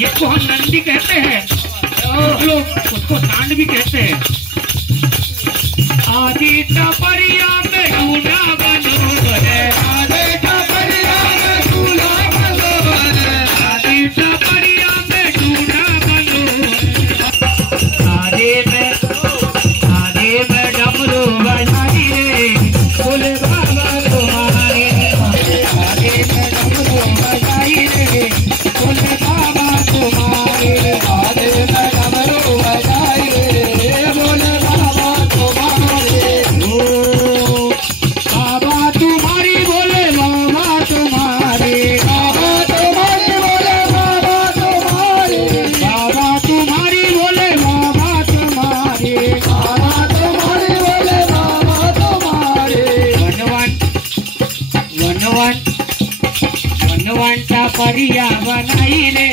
जिसको हम नंदी कहते हैं, लोग उसको सांड भी कहते हैं। आदि टपरिया में दूल्हा बनो है, आदि टपरिया में दूल्हा बनो है, आदि टपरिया में दूल्हा बनो है। आदि में डमरू बजाई रे बोले बाबा तुम्हारे, आदि में डमरू बजाई रे बोले बाबा तुम्हारे, आदि में डमरू बजाई रे बोले बाबा तुम्हारे। ओ बाबा तुम्हारी बोले बाबा तुम्हारे, बाबा तुम्हारी बोले बाबा तुम्हारे, बाबा तुम्हारी बोले बाबा तुम्हारे, बाबा तुम्हारी बोले बाबा तुम्हारे। वनवन वनवन टपरिया बनाई रे